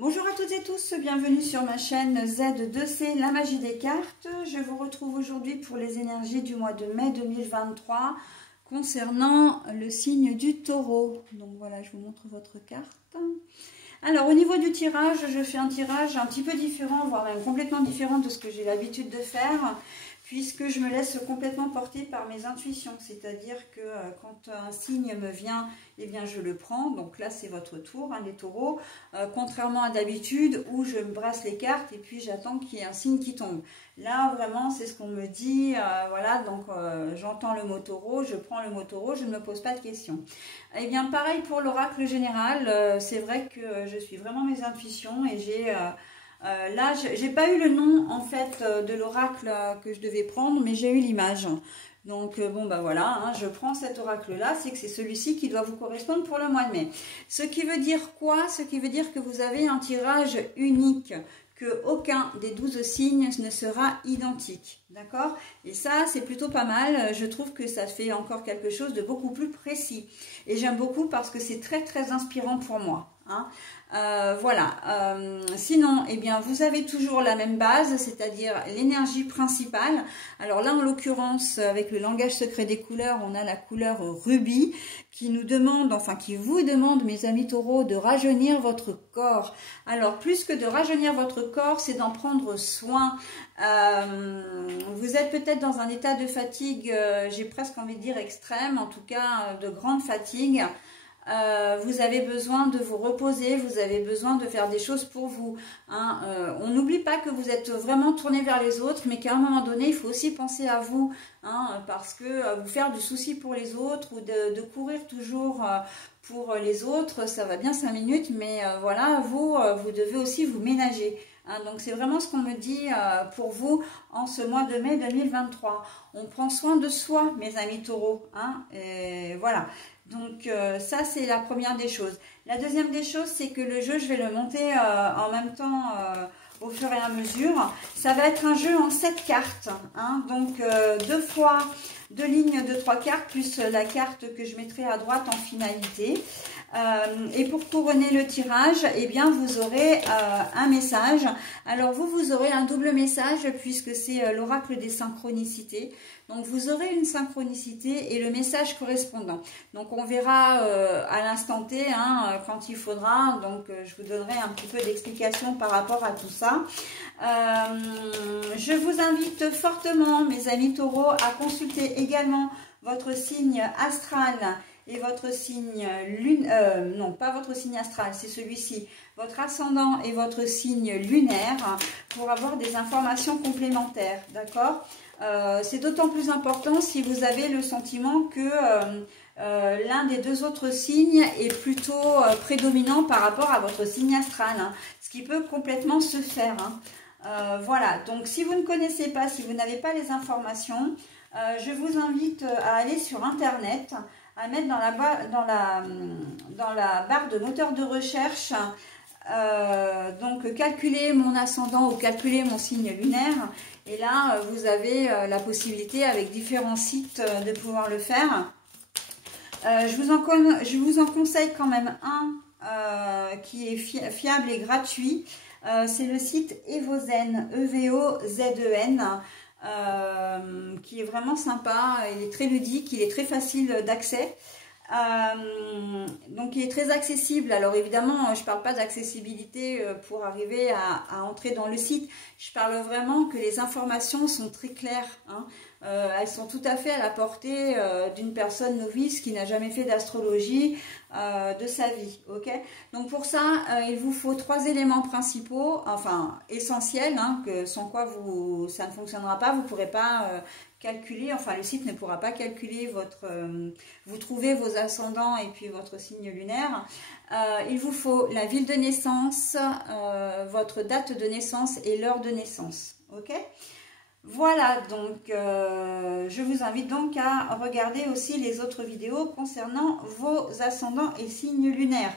Bonjour à toutes et tous, bienvenue sur ma chaîne Z2C, la magie des cartes. Je vous retrouve aujourd'hui pour les énergies du mois de mai 2023 concernant le signe du taureau. Donc voilà, je vous montre votre carte. Alors au niveau du tirage, je fais un tirage un petit peu différent, voire même complètement différent de ce que j'ai l'habitude de faire, puisque je me laisse complètement porter par mes intuitions. C'est-à-dire que quand un signe me vient, eh bien je le prends. Donc là c'est votre tour, hein, les taureaux. Contrairement à d'habitude où je me brasse les cartes et puis j'attends qu'il y ait un signe qui tombe. Là vraiment c'est ce qu'on me dit, voilà, donc j'entends le mot taureau, je prends le mot taureau, je ne me pose pas de questions. Eh bien pareil pour l'oracle général, c'est vrai que je suis vraiment mes intuitions et j'ai... là, j'ai pas eu le nom en fait de l'oracle que je devais prendre, mais j'ai eu l'image. Donc bon bah voilà, hein, je prends cet oracle là, c'est que c'est celui-ci qui doit vous correspondre pour le mois de mai. Ce qui veut dire quoi? Ce qui veut dire que vous avez un tirage unique, que aucun des 12 signes ne sera identique, d'accord? Et ça c'est plutôt pas mal, je trouve que ça fait encore quelque chose de beaucoup plus précis. Et j'aime beaucoup parce que c'est très très inspirant pour moi, hein. Voilà, sinon, eh bien, vous avez toujours la même base, c'est-à-dire l'énergie principale. Alors là, en l'occurrence, avec le langage secret des couleurs, on a la couleur rubis qui nous demande, enfin qui vous demande, mes amis taureaux, de rajeunir votre corps. Alors, plus que de rajeunir votre corps, c'est d'en prendre soin. Vous êtes peut-être dans un état de fatigue, j'ai presque envie de dire extrême, en tout cas de grande fatigue. Vous avez besoin de vous reposer, vous avez besoin de faire des choses pour vous, hein. On n'oublie pas que vous êtes vraiment tourné vers les autres, mais qu'à un moment donné, il faut aussi penser à vous, hein, parce que vous faire du souci pour les autres ou de courir toujours pour les autres, ça va bien 5 minutes, mais voilà, vous devez aussi vous ménager. Hein, donc c'est vraiment ce qu'on me dit pour vous en ce mois de mai 2023. On prend soin de soi, mes amis taureaux, hein, et voilà. Donc ça c'est la première des choses. La deuxième des choses, c'est que le jeu, je vais le monter en même temps au fur et à mesure. Ça va être un jeu en 7 cartes, hein, donc 2 fois 2 lignes de 3 cartes, plus la carte que je mettrai à droite en finalité. Et pour couronner le tirage, eh bien vous aurez un message. Alors vous aurez un double message puisque c'est l'oracle des synchronicités. Donc vous aurez une synchronicité et le message correspondant. Donc on verra à l'instant T, hein, quand il faudra. Donc je vous donnerai un petit peu d'explication par rapport à tout ça. Je vous invite fortement, mes amis taureaux, à consulter également votre signe astral et votre signe non pas votre signe astral, c'est celui-ci, votre ascendant et votre signe lunaire, pour avoir des informations complémentaires, d'accord? C'est d'autant plus important si vous avez le sentiment que l'un des deux autres signes est plutôt prédominant par rapport à votre signe astral, hein, ce qui peut complètement se faire, hein. Voilà, donc si vous ne connaissez pas, si vous n'avez pas les informations, je vous invite à aller sur internet, à mettre dans la barre de moteur de recherche, donc calculer mon ascendant ou calculer mon signe lunaire. Et là, vous avez la possibilité avec différents sites de pouvoir le faire. Je vous en conseille quand même un qui est fiable et gratuit. C'est le site Evozen, E-V-O-Z-E-N. Qui est vraiment sympa, il est très ludique, il est très facile d'accès, donc il est très accessible. Alors évidemment je ne parle pas d'accessibilité pour arriver à entrer dans le site, je parle vraiment que les informations sont très claires, hein. Elles sont tout à fait à la portée d'une personne novice qui n'a jamais fait d'astrologie de sa vie, ok? Donc pour ça, il vous faut 3 éléments principaux, enfin essentiels, hein, que sans quoi ça ne fonctionnera pas, vous ne pourrez pas calculer, enfin le site ne pourra pas calculer vous trouvez vos ascendants et puis votre signe lunaire. Il vous faut la ville de naissance, votre date de naissance et l'heure de naissance, ok? Voilà, donc je vous invite donc à regarder aussi les autres vidéos concernant vos ascendants et signes lunaires.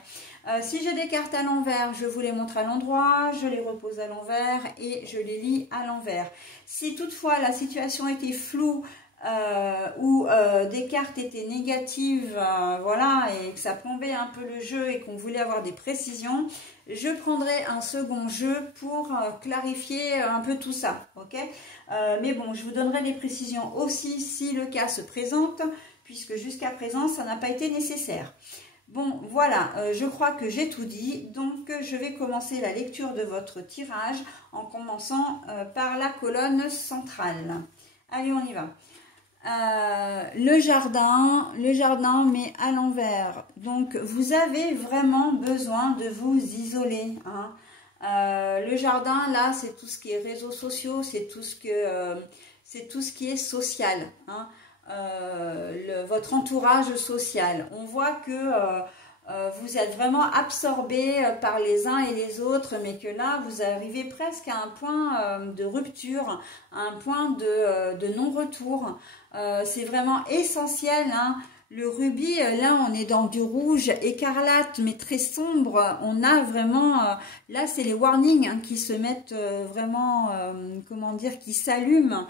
Si j'ai des cartes à l'envers, je vous les montre à l'endroit, je les repose à l'envers et je les lis à l'envers. Si toutefois la situation était floue, où des cartes étaient négatives, voilà, et que ça plombait un peu le jeu et qu'on voulait avoir des précisions, je prendrai un second jeu pour clarifier un peu tout ça, ok? Mais bon, je vous donnerai des précisions aussi si le cas se présente, puisque jusqu'à présent, ça n'a pas été nécessaire. Bon, voilà, je crois que j'ai tout dit, donc je vais commencer la lecture de votre tirage en commençant par la colonne centrale. Allez, on y va. Le jardin mais à l'envers. Donc, vous avez vraiment besoin de vous isoler, hein. Le jardin, là, c'est tout ce qui est réseaux sociaux, c'est tout ce qui est social, hein. Votre entourage social. On voit que vous êtes vraiment absorbé par les uns et les autres, mais que là, vous arrivez presque à un point de rupture, à un point de non-retour. C'est vraiment essentiel, hein. Le rubis, là, on est dans du rouge écarlate, mais très sombre. On a vraiment, là, c'est les warnings, hein, qui se mettent vraiment, comment dire, qui s'allument.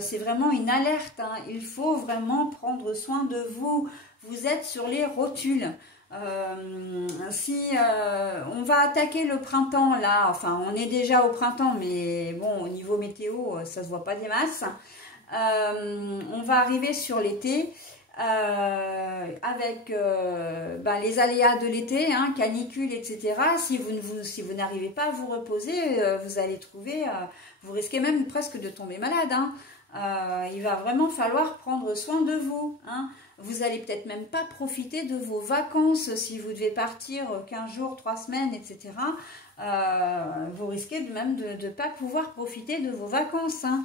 C'est vraiment une alerte, hein. Il faut vraiment prendre soin de vous. Vous êtes sur les rotules. On va attaquer le printemps là, enfin on est déjà au printemps, mais bon, au niveau météo, ça se voit pas des masses. On va arriver sur l'été avec les aléas de l'été, hein, canicule, etc. Si vous n'arrivez pas à vous reposer, vous allez trouver, vous risquez même presque de tomber malade, hein. Il va vraiment falloir prendre soin de vous, hein. Vous allez peut-être même pas profiter de vos vacances si vous devez partir 15 jours, 3 semaines, etc. Vous risquez même de ne pas pouvoir profiter de vos vacances, hein.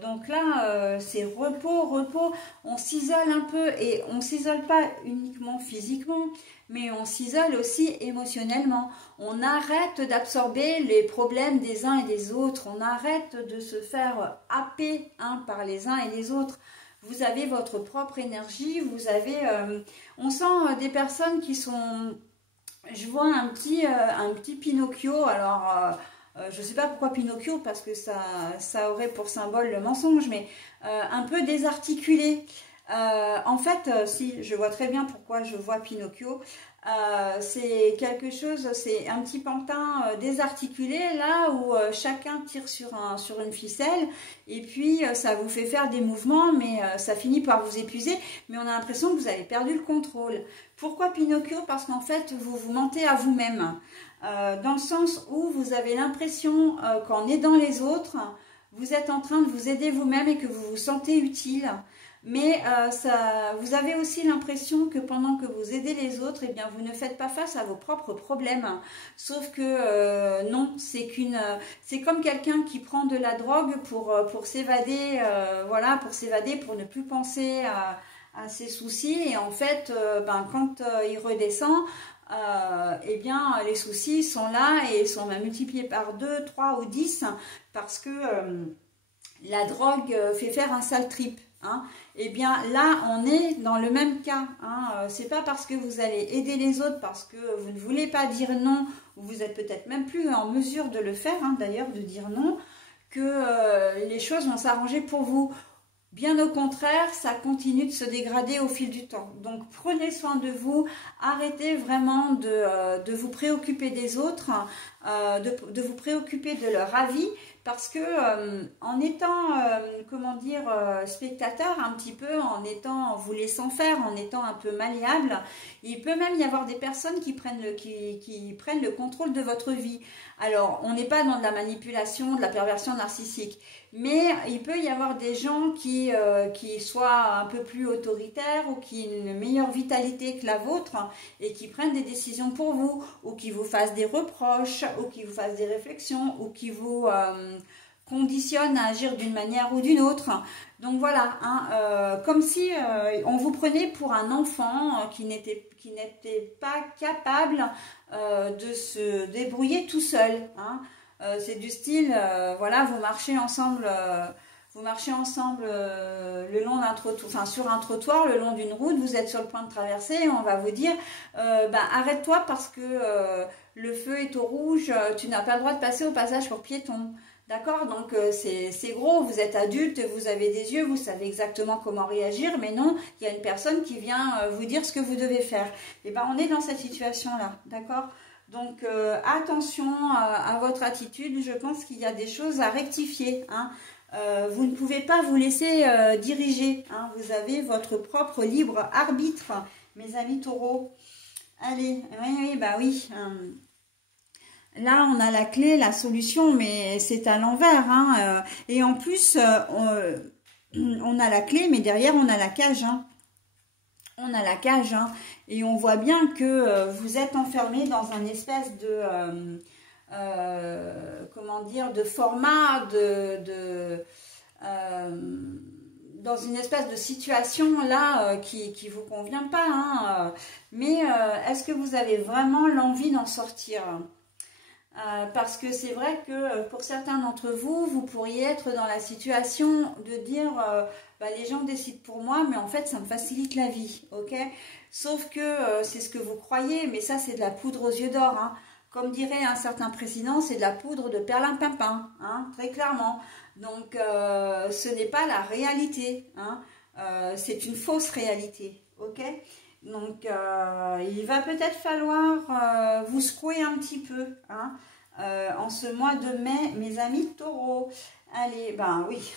Donc là, c'est repos, repos. On s'isole un peu et on s'isole pas uniquement physiquement, mais on s'isole aussi émotionnellement. On arrête d'absorber les problèmes des uns et des autres. On arrête de se faire happer, hein, par les uns et les autres. Vous avez votre propre énergie, vous avez, on sent des personnes qui sont, je vois un petit Pinocchio, alors je ne sais pas pourquoi Pinocchio, parce que ça aurait pour symbole le mensonge, mais un peu désarticulé. En fait, si, je vois très bien pourquoi je vois Pinocchio. C'est quelque chose, c'est un petit pantin désarticulé, là où chacun tire sur une ficelle, et puis ça vous fait faire des mouvements, mais ça finit par vous épuiser, mais on a l'impression que vous avez perdu le contrôle. Pourquoi Pinocchio? Parce qu'en fait, vous vous mentez à vous-même, dans le sens où vous avez l'impression qu'en aidant les autres, vous êtes en train de vous aider vous-même et que vous vous sentez utile. Mais vous avez aussi l'impression que pendant que vous aidez les autres, eh bien, vous ne faites pas face à vos propres problèmes. Sauf que non, c'est comme quelqu'un qui prend de la drogue pour s'évader, voilà, pour s'évader, pour ne plus penser à ses soucis. Et en fait, quand il redescend, eh bien, les soucis sont là et sont même multipliés par 2, 3 ou 10 parce que la drogue fait faire un sale trip, hein. Eh bien là, on est dans le même cas, hein. C'est pas parce que vous allez aider les autres, parce que vous ne voulez pas dire non, ou vous êtes peut-être même plus en mesure de le faire, hein, d'ailleurs, de dire non, que les choses vont s'arranger pour vous. Bien au contraire, ça continue de se dégrader au fil du temps. Donc prenez soin de vous, arrêtez vraiment de vous préoccuper des autres, de vous préoccuper de leur avis, parce que en étant, comment dire, spectateur un petit peu, en vous laissant faire, en étant un peu malléable, il peut même y avoir des personnes qui prennent le contrôle de votre vie. Alors, on n'est pas dans de la manipulation, de la perversion narcissique, mais il peut y avoir des gens qui soient un peu plus autoritaires ou qui aient une meilleure vitalité que la vôtre et qui prennent des décisions pour vous, ou qui vous fassent des reproches, ou qui vous fassent des réflexions, ou qui vous conditionnent à agir d'une manière ou d'une autre. Donc voilà, hein, comme si on vous prenait pour un enfant qui n'était pas capable de se débrouiller tout seul, hein. C'est du style, voilà, vous marchez ensemble le long d'un trottoir, enfin sur un trottoir, le long d'une route, vous êtes sur le point de traverser, et on va vous dire, arrête-toi parce que le feu est au rouge, tu n'as pas le droit de passer au passage pour piétons. D'accord? Donc c'est gros, vous êtes adulte, vous avez des yeux, vous savez exactement comment réagir, mais non, il y a une personne qui vient vous dire ce que vous devez faire. Et ben on est dans cette situation-là, d'accord? Donc attention à votre attitude, je pense qu'il y a des choses à rectifier, hein. Vous ne pouvez pas vous laisser diriger, hein. Vous avez votre propre libre arbitre, mes amis taureaux. Allez, oui, bah oui. Là, on a la clé, la solution, mais c'est à l'envers, hein. Et en plus, on a la clé, mais derrière, on a la cage, hein. On a la cage, hein. Et on voit bien que vous êtes enfermé dans un espèce de... comment dire, de format, dans une espèce de situation là qui vous convient pas, hein. Mais est-ce que vous avez vraiment l'envie d'en sortir? Parce que c'est vrai que pour certains d'entre vous, vous pourriez être dans la situation de dire bah, les gens décident pour moi, mais en fait ça me facilite la vie, ok? Sauf que c'est ce que vous croyez, mais ça c'est de la poudre aux yeux d'or, hein. Comme dirait un certain président, c'est de la poudre de perlimpinpin, hein, très clairement. Donc ce n'est pas la réalité, hein. C'est une fausse réalité, ok? Donc, il va peut-être falloir vous secouer un petit peu, hein, en ce mois de mai, mes amis taureaux. Allez, ben oui.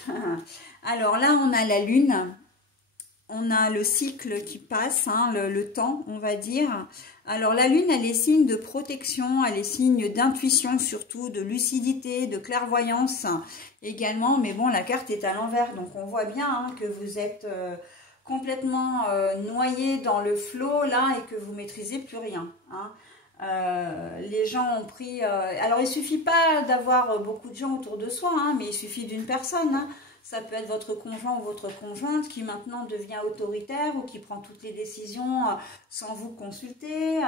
Alors là, on a la lune, on a le cycle qui passe, hein, le temps, on va dire. Alors la lune, elle est signe de protection, elle est signe d'intuition surtout, de lucidité, de clairvoyance également. Mais bon, la carte est à l'envers, donc on voit bien hein, que vous êtes... complètement noyé dans le flot là et que vous maîtrisez plus rien, hein. Les gens ont pris alors il suffit pas d'avoir beaucoup de gens autour de soi, hein, mais il suffit d'une personne, hein. Ça peut être votre conjoint ou votre conjointe qui maintenant devient autoritaire ou qui prend toutes les décisions sans vous consulter,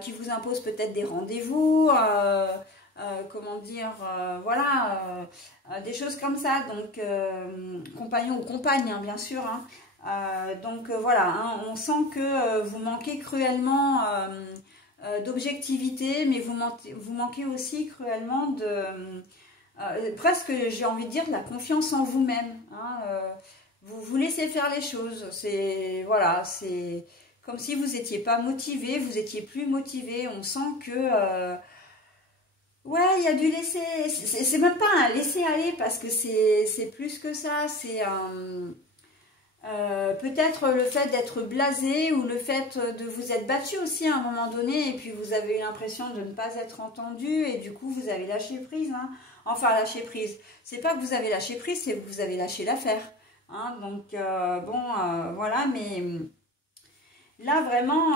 qui vous impose peut-être des rendez-vous, comment dire, voilà, des choses comme ça, donc compagnon ou compagne, hein, bien sûr, hein. Donc voilà, hein, on sent que vous manquez cruellement d'objectivité, mais vous manquez aussi cruellement de, presque j'ai envie de dire, de la confiance en vous-même, hein. Vous vous laissez faire les choses, c'est, voilà, c'est comme si vous n'étiez pas motivé, vous étiez plus motivé, on sent que... ouais, il y a du laisser, c'est même pas un laisser aller parce que c'est plus que ça, c'est peut-être le fait d'être blasé ou le fait de vous être battu aussi à un moment donné et puis vous avez eu l'impression de ne pas être entendu et du coup vous avez lâché prise, hein. Enfin lâché prise, c'est pas que vous avez lâché prise, c'est que vous avez lâché l'affaire, hein. Donc bon, voilà, mais... Là, vraiment,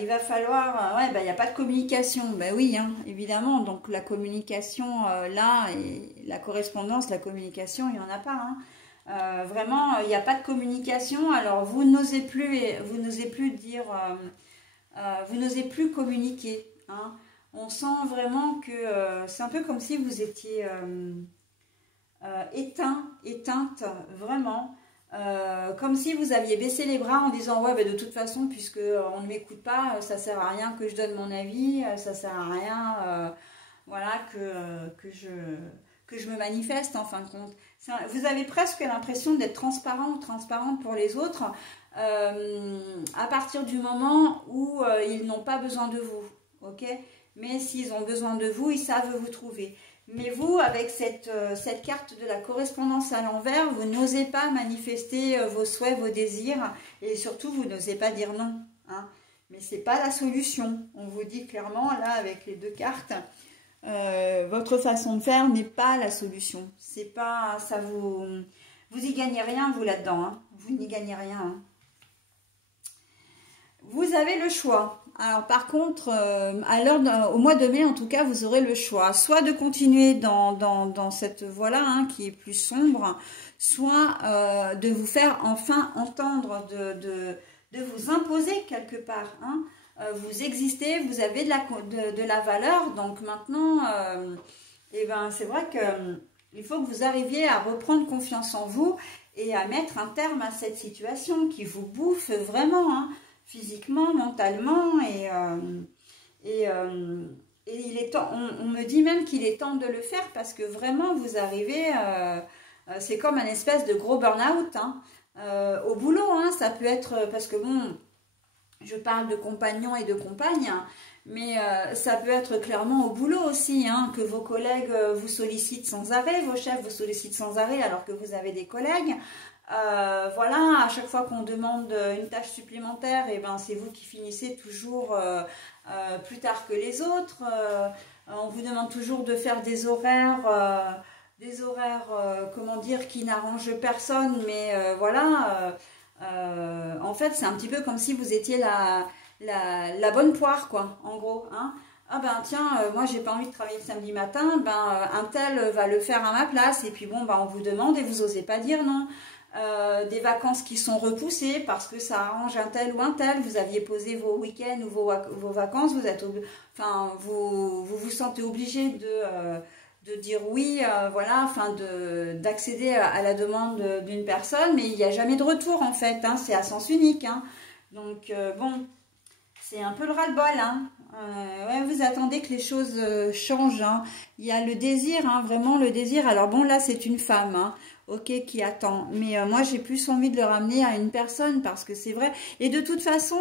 il va falloir... ouais, bah, il n'y a pas de communication. Ben oui, hein, évidemment. Donc, la communication, là, et la correspondance, la communication, il n'y en a pas, hein. Vraiment, il n'y a pas de communication. Alors, vous n'osez plus dire... vous n'osez plus communiquer, hein. On sent vraiment que c'est un peu comme si vous étiez éteinte, vraiment. Comme si vous aviez baissé les bras en disant ouais ben de toute façon puisque on ne m'écoute pas, ça sert à rien que je donne mon avis, ça sert à rien voilà que je me manifeste en fin de compte. Vous avez presque l'impression d'être transparent ou transparente pour les autres à partir du moment où ils n'ont pas besoin de vous, ok? Mais s'ils ont besoin de vous, ils savent vous trouver. Mais vous, avec cette carte de la correspondance à l'envers, vous n'osez pas manifester vos souhaits, vos désirs, et surtout, vous n'osez pas dire non, hein. Mais ce n'est pas la solution. On vous dit clairement, là, avec les deux cartes, votre façon de faire n'est pas la solution. C'est pas, ça vous y gagnez rien, vous, là-dedans, hein. Vous n'y gagnez rien, hein. Vous avez le choix. Alors par contre, au mois de mai, en tout cas, vous aurez le choix. Soit de continuer dans cette voie-là, hein, qui est plus sombre, soit de vous faire enfin entendre, de vous imposer quelque part, hein. Vous existez, vous avez de la valeur. Donc maintenant, eh ben, c'est vrai qu'il faut que vous arriviez à reprendre confiance en vous et à mettre un terme à cette situation qui vous bouffe vraiment, hein, physiquement, mentalement Et il est temps, on me dit même qu'il est temps de le faire parce que vraiment vous arrivez, c'est comme un espèce de gros burn-out hein, au boulot. Hein, ça peut être, parce que bon, je parle de compagnons et de compagnes, hein, mais ça peut être clairement au boulot aussi, hein, que vos collègues vous sollicitent sans arrêt, vos chefs vous sollicitent sans arrêt alors que vous avez des collègues. Voilà, à chaque fois qu'on demande une tâche supplémentaire, et ben c'est vous qui finissez toujours plus tard que les autres. On vous demande toujours de faire des horaires, comment dire, qui n'arrangent personne, mais voilà. En fait, c'est un petit peu comme si vous étiez la bonne poire, quoi, en gros. Hein. Ah ben tiens, moi j'ai pas envie de travailler le samedi matin, ben un tel va le faire à ma place, et puis bon, ben on vous demande et vous osez pas dire non. Des vacances qui sont repoussées parce que ça arrange un tel ou un tel. Vous aviez posé vos week-ends ou vos vacances, enfin, vous sentez obligé de dire oui, voilà, enfin d'accéder à la demande d'une personne, mais il n'y a jamais de retour en fait, hein, c'est à sens unique. Hein. Donc bon, c'est un peu le ras-le-bol. Hein. Ouais, vous attendez que les choses changent. Hein. Il y a le désir, hein, vraiment le désir. Alors bon, là c'est une femme. Hein. Ok, qui attend. Mais moi, j'ai plus envie de le ramener à une personne parce que c'est vrai. Et de toute façon,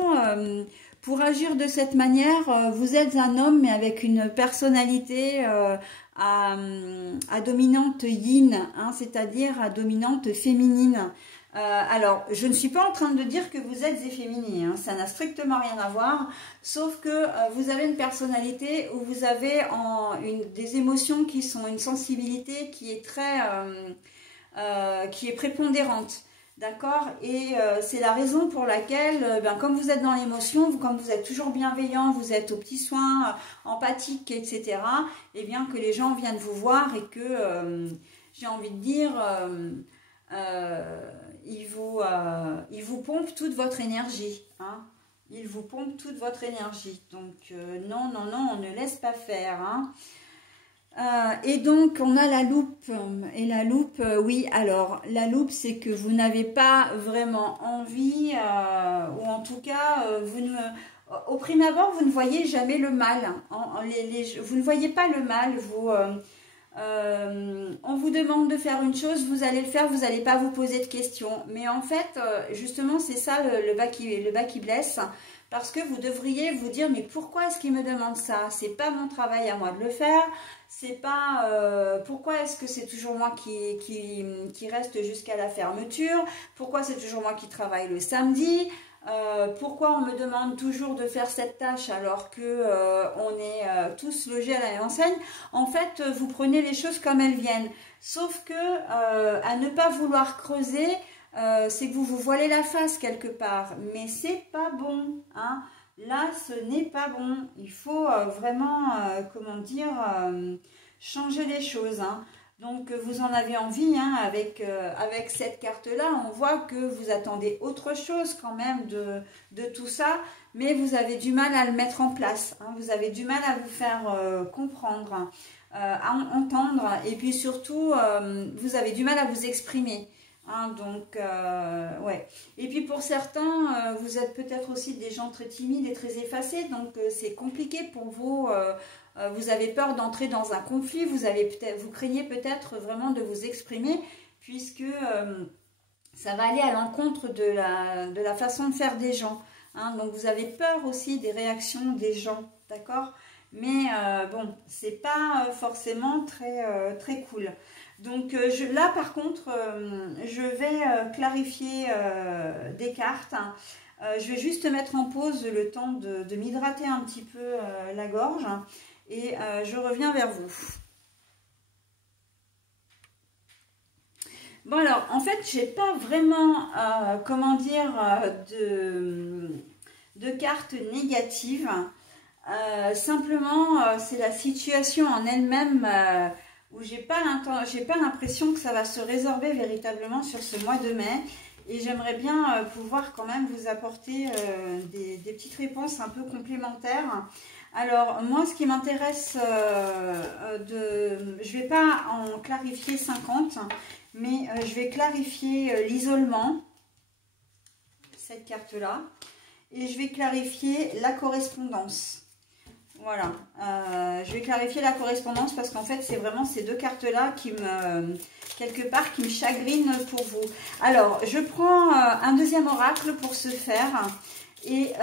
pour agir de cette manière, vous êtes un homme, mais avec une personnalité à dominante yin, hein, c'est-à-dire à dominante féminine. Alors, je ne suis pas en train de dire que vous êtes efféminé, hein, ça n'a strictement rien à voir, sauf que vous avez une personnalité où vous avez des émotions qui sont une sensibilité qui est très... qui est prépondérante, d'accord. Et c'est la raison pour laquelle, ben, comme vous êtes dans l'émotion, comme vous êtes toujours bienveillant, vous êtes aux petits soins, empathique, etc., et bien que les gens viennent vous voir et que, j'ai envie de dire, ils vous pompent toute votre énergie, hein. Ils vous pompent toute votre énergie. Donc, non, non, non, on ne laisse pas faire, hein. Et donc, on a la loupe. Et la loupe, oui, alors, la loupe, c'est que vous n'avez pas vraiment envie, ou en tout cas, au prime abord, vous ne voyez jamais le mal. Vous ne voyez pas le mal. On vous demande de faire une chose, vous allez le faire, vous n'allez pas vous poser de questions. Mais en fait, justement, c'est ça le bas qui blesse. Parce que vous devriez vous dire, mais pourquoi est-ce qu'il me demande ça? C'est pas mon travail à moi de le faire. C'est pas pourquoi est-ce que c'est toujours moi qui reste jusqu'à la fermeture? Pourquoi c'est toujours moi qui travaille le samedi? Pourquoi on me demande toujours de faire cette tâche alors que on est tous logés à la même enseigne? En fait, vous prenez les choses comme elles viennent. Sauf que à ne pas vouloir creuser, c'est que vous vous voilez la face quelque part. Mais c'est pas bon, hein. Là, ce n'est pas bon. Il faut vraiment, comment dire, changer les choses. Hein. Donc, vous en avez envie, hein, avec cette carte-là. On voit que vous attendez autre chose quand même de tout ça. Mais vous avez du mal à le mettre en place. Hein. Vous avez du mal à vous faire comprendre, à entendre. Et puis surtout, vous avez du mal à vous exprimer. Hein, donc, ouais. Et puis pour certains, vous êtes peut-être aussi des gens très timides et très effacés, donc c'est compliqué pour vous. Vous avez peur d'entrer dans un conflit, vous craignez peut-être vraiment de vous exprimer, puisque ça va aller à l'encontre de la façon de faire des gens. Hein, donc vous avez peur aussi des réactions des gens, d'accord? Mais bon, c'est pas forcément très cool. Donc là par contre, je vais clarifier des cartes. Hein. Je vais juste mettre en pause le temps de m'hydrater un petit peu la gorge. Hein, et je reviens vers vous. Bon alors, en fait, j'ai pas vraiment, comment dire, de cartes négatives. Simplement, c'est la situation en elle-même où j'ai pas l'impression que ça va se résorber véritablement sur ce mois de mai. Et j'aimerais bien pouvoir quand même vous apporter des petites réponses un peu complémentaires. Alors, moi, ce qui m'intéresse, je vais pas en clarifier 50, mais je vais clarifier l'isolement, cette carte-là, et je vais clarifier la correspondance. Voilà. Je vais clarifier la correspondance parce qu'en fait, c'est vraiment ces deux cartes-là qui me, quelque part, qui me chagrinent pour vous. Alors, je prends un deuxième oracle pour ce faire. Et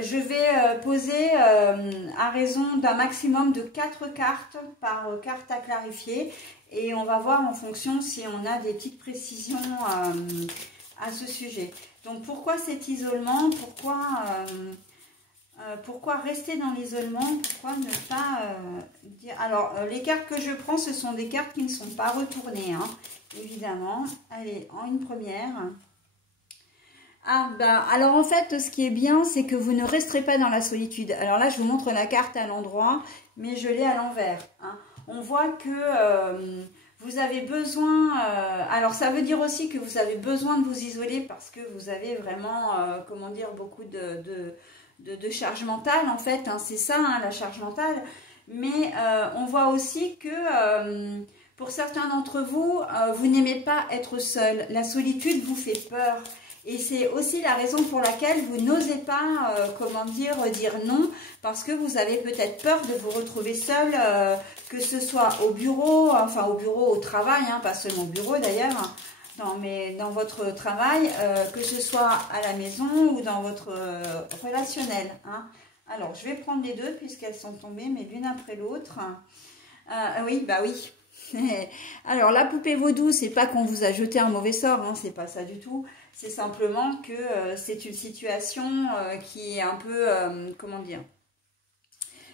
je vais poser à raison d'un maximum de 4 cartes par carte à clarifier. Et on va voir en fonction si on a des petites précisions à ce sujet. Donc pourquoi cet isolement? Pourquoi rester dans l'isolement? Pourquoi ne pas dire... Alors les cartes que je prends, ce sont des cartes qui ne sont pas retournées, hein, évidemment. Allez, en une première... Ah, bah, alors en fait, ce qui est bien, c'est que vous ne resterez pas dans la solitude. Alors là, je vous montre la carte à l'endroit, mais je l'ai à l'envers. Hein. On voit que vous avez besoin... alors ça veut dire aussi que vous avez besoin de vous isoler parce que vous avez vraiment, comment dire, beaucoup de charge mentale, en fait. Hein, c'est ça, hein, la charge mentale. Mais on voit aussi que... pour certains d'entre vous, vous n'aimez pas être seul. La solitude vous fait peur. Et c'est aussi la raison pour laquelle vous n'osez pas, comment dire non, parce que vous avez peut-être peur de vous retrouver seul, que ce soit au bureau, enfin au bureau, au travail, hein, pas seulement au bureau d'ailleurs, mais dans votre travail, que ce soit à la maison ou dans votre relationnel. Hein. Alors, je vais prendre les deux puisqu'elles sont tombées, mais l'une après l'autre. Oui, bah oui. Alors, la poupée vaudou, c'est pas qu'on vous a jeté un mauvais sort, hein, c'est pas ça du tout. C'est simplement que c'est une situation qui est un peu, comment dire,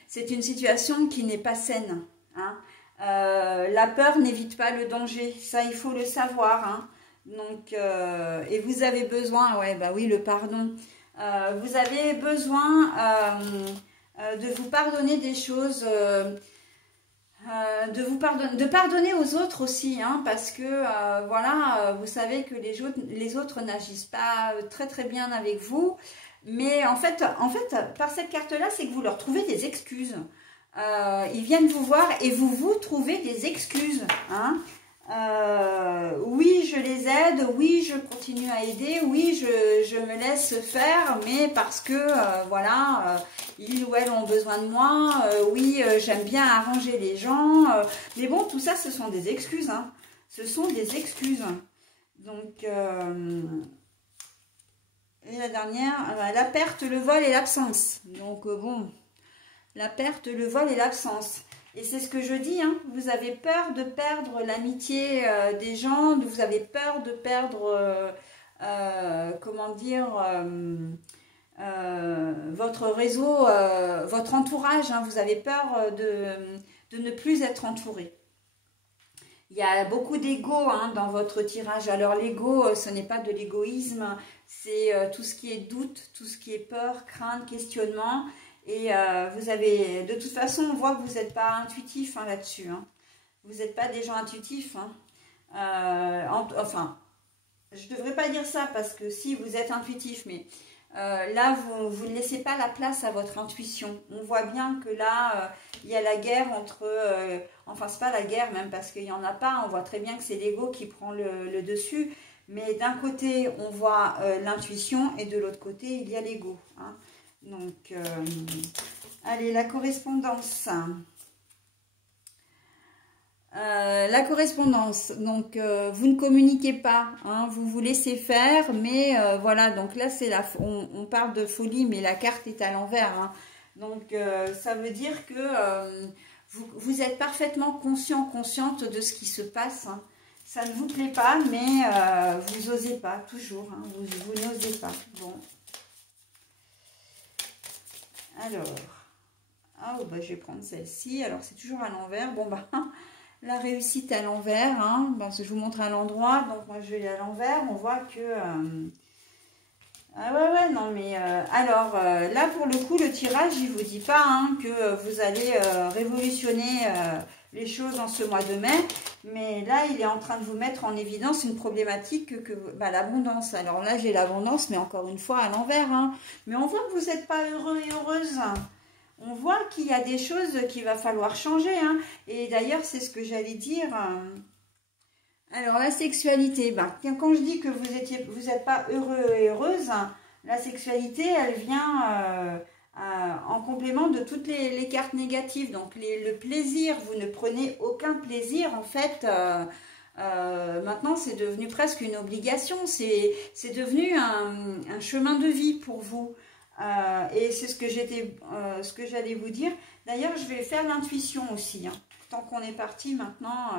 c'est une situation qui n'est pas saine. Hein. La peur n'évite pas le danger, ça il faut le savoir. Hein. Donc, et vous avez besoin, ouais, bah oui, le pardon. Vous avez besoin de vous pardonner des choses. De pardonner aux autres aussi, hein, parce que voilà, vous savez que les autres n'agissent pas très très bien avec vous, mais en fait par cette carte-là, c'est que vous leur trouvez des excuses. Ils viennent vous voir et vous trouvez des excuses. Hein. Oui, je les aide, oui, je continue à aider, oui, je me laisse faire, mais parce que, voilà, ils ou elles ont besoin de moi, oui, j'aime bien arranger les gens, mais bon, tout ça, ce sont des excuses, hein, ce sont des excuses. Donc, et la dernière, la perte, le vol et l'absence. Donc, bon, la perte, le vol et l'absence. Et c'est ce que je dis, hein, vous avez peur de perdre l'amitié des gens, vous avez peur de perdre, comment dire, votre réseau, votre entourage, hein, vous avez peur de ne plus être entouré. Il y a beaucoup d'ego, hein, dans votre tirage. Alors l'ego, ce n'est pas de l'égoïsme, c'est tout ce qui est doute, tout ce qui est peur, crainte, questionnement. Et vous avez, de toute façon, on voit que vous n'êtes pas intuitif, hein, là-dessus. Hein. Vous n'êtes pas des gens intuitifs. Hein. Enfin, je ne devrais pas dire ça parce que si vous êtes intuitif, mais là, vous ne laissez pas la place à votre intuition. On voit bien que là, il y a la guerre entre... enfin, c'est pas la guerre même parce qu'il n'y en a pas. On voit très bien que c'est l'ego qui prend le dessus. Mais d'un côté, on voit l'intuition et de l'autre côté, il y a l'ego. Hein. Donc, allez, la correspondance. La correspondance, donc vous ne communiquez pas, hein, vous vous laissez faire, mais voilà, donc là c'est on parle de folie, mais la carte est à l'envers. Hein. Donc ça veut dire que vous êtes parfaitement consciente de ce qui se passe. Hein. Ça ne vous plaît pas, mais vous n'osez pas, toujours, hein, vous n'osez pas. Bon. Alors, ah, bah, je vais prendre celle-ci. Alors, c'est toujours à l'envers. Bon, bah, la réussite à l'envers. Hein, parce que je vous montre à l'endroit. Donc, moi, je vais à l'envers. On voit que... ah ouais, non, mais... alors, là, pour le coup, le tirage, il ne vous dit pas hein, que vous allez révolutionner les choses en ce mois de mai. Mais là, il est en train de vous mettre en évidence une problématique que bah, l'abondance. Alors là, j'ai l'abondance, mais encore une fois, à l'envers. Hein. Mais on voit que vous n'êtes pas heureux et heureuse. On voit qu'il y a des choses qu'il va falloir changer. Hein. Et d'ailleurs, c'est ce que j'allais dire. Alors, la sexualité. Bah, quand je dis que vous n'êtes pas heureux et heureuse, la sexualité, elle vient en complément de toutes les cartes négatives. Donc le plaisir, vous ne prenez aucun plaisir en fait. Maintenant c'est devenu presque une obligation, c'est devenu un chemin de vie pour vous. Et c'est ce que j'allais vous dire. D'ailleurs, je vais faire l'intuition aussi. Hein. Tant qu'on est parti maintenant,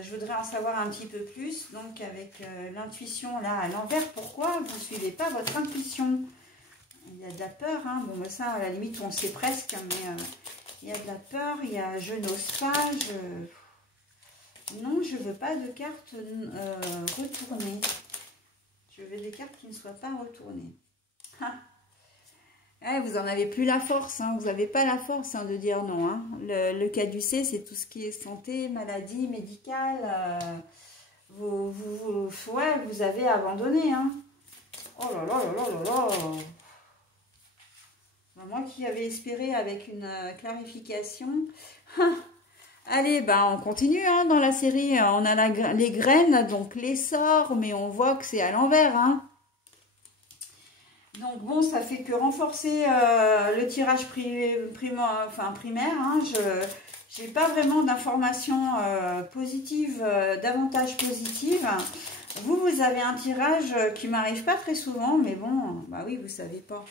je voudrais en savoir un petit peu plus. Donc, avec l'intuition là à l'envers, pourquoi vous ne suivez pas votre intuition? Il y a de la peur. Hein. Bon, ça, à la limite, on le sait presque. Mais il y a de la peur. Il y a je n'ose pas. Non, je ne veux pas de cartes retournées. Je veux des cartes qui ne soient pas retournées. Vous n'en avez plus la force, hein. Vous n'avez pas la force de dire non. Hein. Le caducée, c'est tout ce qui est santé, maladie, médicale. Vous avez abandonné. Hein. Oh là là là là là là. Moi qui avais espéré avec une clarification. Allez, on continue hein, dans la série. On a les graines, donc l'essor, mais on voit que c'est à l'envers. Hein. Donc bon, ça fait que renforcer le tirage primaire. Hein, je n'ai pas vraiment d'informations positives, davantage positives. Vous avez un tirage qui m'arrive pas très souvent, mais bon, bah oui, vous savez pas.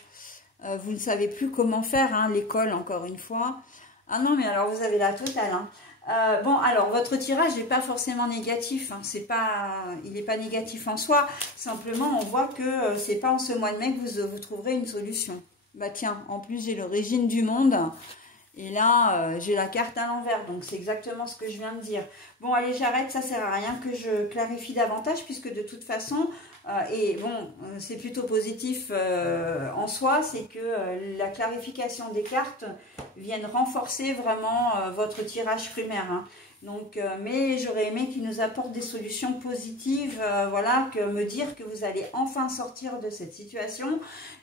Vous ne savez plus comment faire, hein, l'école, encore une fois. Ah non, mais alors vous avez la totale. Hein. Bon, alors, votre tirage n'est pas forcément négatif. Hein, il n'est pas négatif en soi. Simplement, on voit que c'est pas en ce mois de mai que vous trouverez une solution. Bah tiens, en plus, j'ai l'origine du monde. Et là, j'ai la carte à l'envers. Donc, c'est exactement ce que je viens de dire. Bon, allez, j'arrête. Ça sert à rien que je clarifie davantage. Puisque de toute façon, et bon, c'est plutôt positif en soi. C'est que la clarification des cartes vienne renforcer vraiment votre tirage primaire. Hein. Donc, mais j'aurais aimé qu'il nous apporte des solutions positives. Voilà, que me dire que vous allez enfin sortir de cette situation.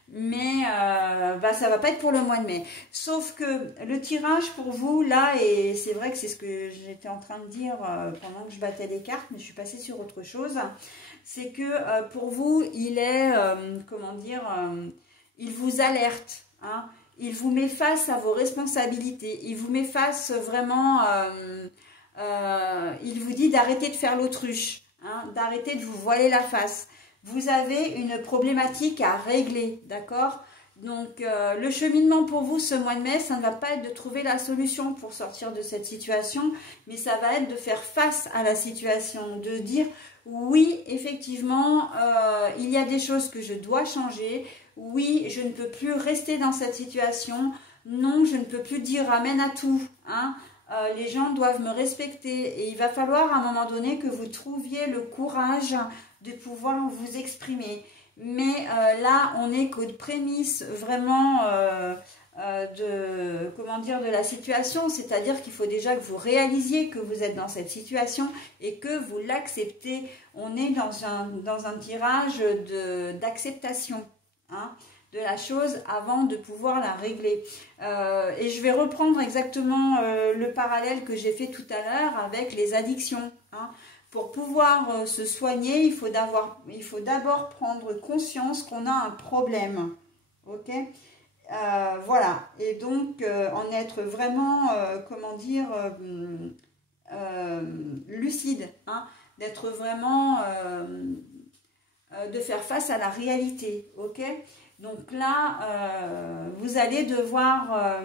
Mais ça va pas être pour le mois de mai. Sauf que le tirage pour vous, là, et c'est vrai que c'est ce que j'étais en train de dire pendant que je battais les cartes, mais je suis passée sur autre chose. C'est que pour vous, il est, comment dire, il vous alerte. Hein, il vous met face à vos responsabilités. Il vous met face vraiment, il vous dit d'arrêter de faire l'autruche, hein, d'arrêter de vous voiler la face. Vous avez une problématique à régler, d'accord? Donc, le cheminement pour vous ce mois de mai, ça ne va pas être de trouver la solution pour sortir de cette situation, mais ça va être de faire face à la situation, de dire oui, effectivement, il y a des choses que je dois changer. Oui, je ne peux plus rester dans cette situation. Non, je ne peux plus dire amen à tout, hein. Les gens doivent me respecter et il va falloir à un moment donné que vous trouviez le courage de pouvoir vous exprimer. Mais là, on n'est qu'aux prémices vraiment de la situation. C'est-à-dire qu'il faut déjà que vous réalisiez que vous êtes dans cette situation et que vous l'acceptez. On est dans un tirage d'acceptation, hein, de la chose avant de pouvoir la régler. Et je vais reprendre exactement le parallèle que j'ai fait tout à l'heure avec les addictions. Hein. Pour pouvoir se soigner, il faut d'abord prendre conscience qu'on a un problème. Ok, voilà. Et donc, en être vraiment, comment dire, lucide. Hein, d'être vraiment... de faire face à la réalité. Ok. Donc là, vous allez devoir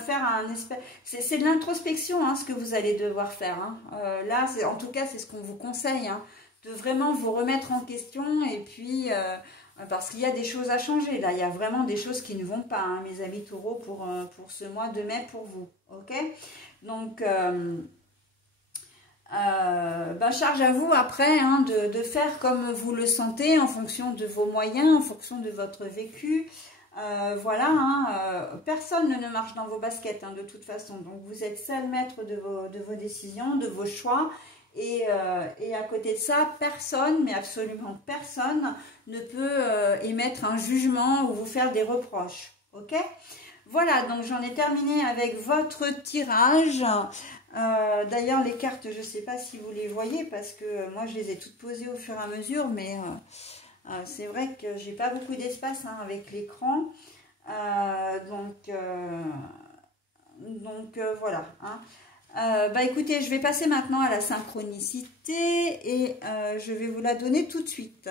faire un espèce... C'est de l'introspection, hein, ce que vous allez devoir faire. Hein. Là, en tout cas, c'est ce qu'on vous conseille, hein, de vraiment vous remettre en question. Et puis, parce qu'il y a des choses à changer. Là, il y a vraiment des choses qui ne vont pas, hein, mes amis taureaux, pour ce mois de mai pour vous. Ok. Donc... charge à vous après, hein, de faire comme vous le sentez en fonction de vos moyens, en fonction de votre vécu. Voilà, hein, personne ne marche dans vos baskets, hein, de toute façon. Donc vous êtes seul maître de vos décisions, de vos choix. Et à côté de ça, personne, mais absolument personne, ne peut émettre un jugement ou vous faire des reproches. Ok ? Voilà, donc j'en ai terminé avec votre tirage. D'ailleurs, les cartes, je ne sais pas si vous les voyez parce que moi, je les ai toutes posées au fur et à mesure, mais c'est vrai que j'ai pas beaucoup d'espace, hein, avec l'écran. Voilà. Hein. Bah écoutez, je vais passer maintenant à la synchronicité et je vais vous la donner tout de suite.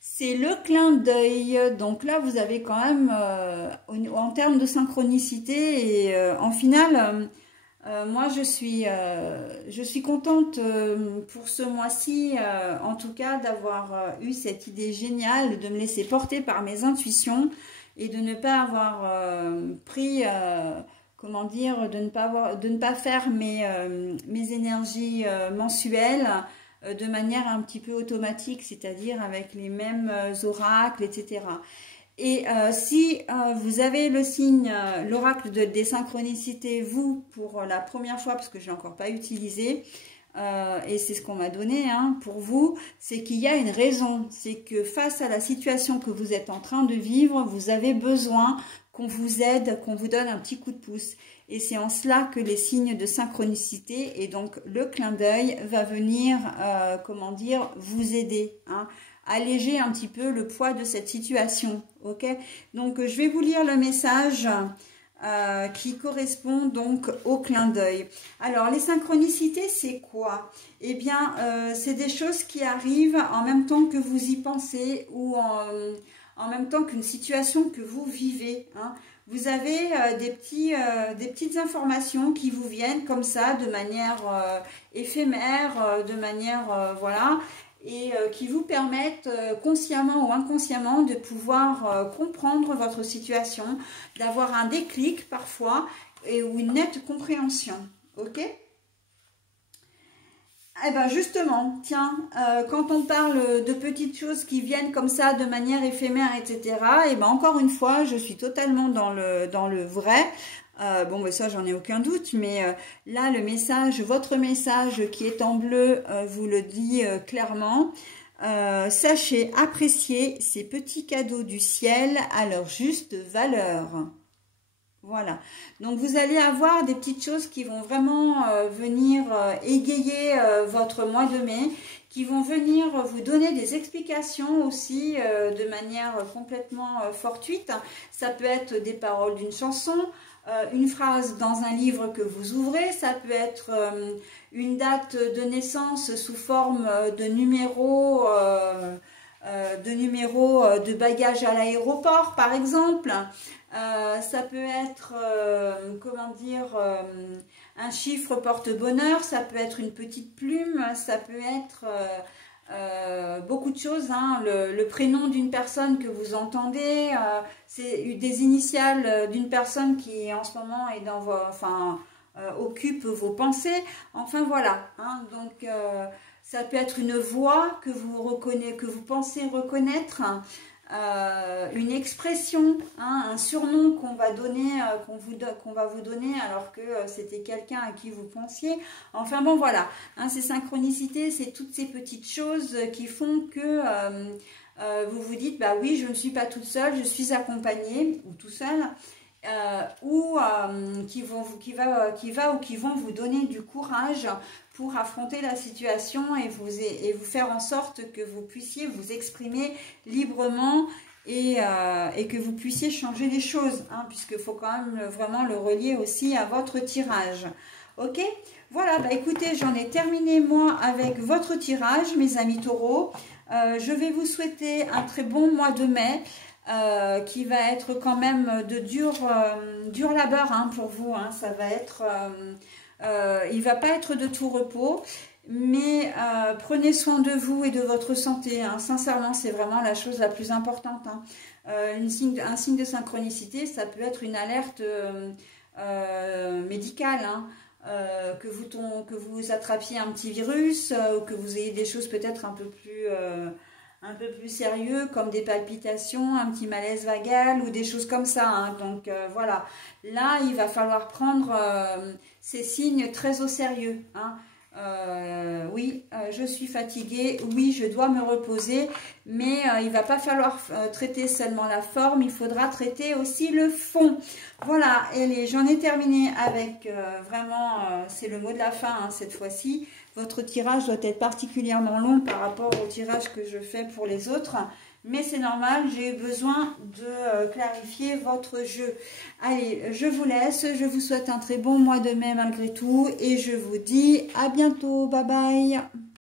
C'est le clin d'œil. Donc là, vous avez quand même, en termes de synchronicité et en finale, moi je suis contente pour ce mois-ci, en tout cas, d'avoir eu cette idée géniale de me laisser porter par mes intuitions et de ne pas avoir pris... comment dire, de ne pas faire mes énergies mensuelles de manière un petit peu automatique, c'est-à-dire avec les mêmes oracles, etc. Et si vous avez le signe, l'oracle des synchronicités, vous, pour la première fois, parce que je ne l'ai encore pas utilisé, et c'est ce qu'on m'a donné hein, pour vous, c'est qu'il y a une raison, c'est que face à la situation que vous êtes en train de vivre, vous avez besoin qu'on vous aide, qu'on vous donne un petit coup de pouce. Et c'est en cela que les signes de synchronicité et donc le clin d'œil va venir, comment dire, vous aider, hein, alléger un petit peu le poids de cette situation, ok? Donc je vais vous lire le message qui correspond donc au clin d'œil. Alors les synchronicités, c'est quoi? Eh bien, c'est des choses qui arrivent en même temps que vous y pensez ou en même temps qu'une situation que vous vivez. Hein. Vous avez des petites informations qui vous viennent comme ça, de manière éphémère, de manière, voilà, et qui vous permettent consciemment ou inconsciemment de pouvoir comprendre votre situation, d'avoir un déclic parfois, ou une nette compréhension. Ok ? Eh bien justement, tiens, quand on parle de petites choses qui viennent comme ça de manière éphémère, etc., et ben encore une fois, je suis totalement dans le vrai. Bon, ben ça, j'en ai aucun doute, mais là, le message, votre message qui est en bleu, vous le dit clairement. Sachez apprécier ces petits cadeaux du ciel à leur juste valeur. Voilà, donc vous allez avoir des petites choses qui vont vraiment venir égayer votre mois de mai, qui vont venir vous donner des explications aussi de manière complètement fortuite. Ça peut être des paroles d'une chanson, une phrase dans un livre que vous ouvrez, ça peut être une date de naissance sous forme de numéro de bagages à l'aéroport par exemple. Ça peut être, comment dire, un chiffre porte-bonheur, ça peut être une petite plume, ça peut être beaucoup de choses, hein, le prénom d'une personne que vous entendez, c'est des initiales d'une personne qui en ce moment est dans vos, enfin, occupe vos pensées, enfin voilà, hein, donc ça peut être une voix que vous pensez reconnaître, une expression, hein, un surnom qu'on va donner, qu'on va vous donner alors que c'était quelqu'un à qui vous pensiez. Enfin bon voilà, hein, ces synchronicités, c'est toutes ces petites choses qui font que vous vous dites bah oui, je ne suis pas toute seule, je suis accompagnée ou tout seul. Qui vont vous donner du courage pour affronter la situation et vous faire en sorte que vous puissiez vous exprimer librement et que vous puissiez changer les choses, hein, puisqu'il faut quand même vraiment le relier aussi à votre tirage. Ok, voilà, bah écoutez, j'en ai terminé moi avec votre tirage, mes amis taureaux. Je vais vous souhaiter un très bon mois de mai. Qui va être quand même de dur labeur hein, pour vous. Hein. Ça va être, il va pas être de tout repos, mais prenez soin de vous et de votre santé. Hein. Sincèrement, c'est vraiment la chose la plus importante. Hein. Un signe de synchronicité, ça peut être une alerte médicale. Hein. Que vous attrapiez un petit virus ou que vous ayez des choses peut-être un peu plus sérieux, comme des palpitations, un petit malaise vagal ou des choses comme ça. Hein. Donc voilà, là il va falloir prendre ces signes très au sérieux. Hein. Oui, je suis fatiguée, oui, je dois me reposer, mais il ne va pas falloir traiter seulement la forme, il faudra traiter aussi le fond. Voilà, et j'en ai terminé avec vraiment, c'est le mot de la fin hein, cette fois-ci, votre tirage doit être particulièrement long par rapport au tirage que je fais pour les autres. Mais c'est normal, j'ai besoin de clarifier votre jeu. Allez, je vous laisse, je vous souhaite un très bon mois de mai malgré tout. Et je vous dis à bientôt, bye bye.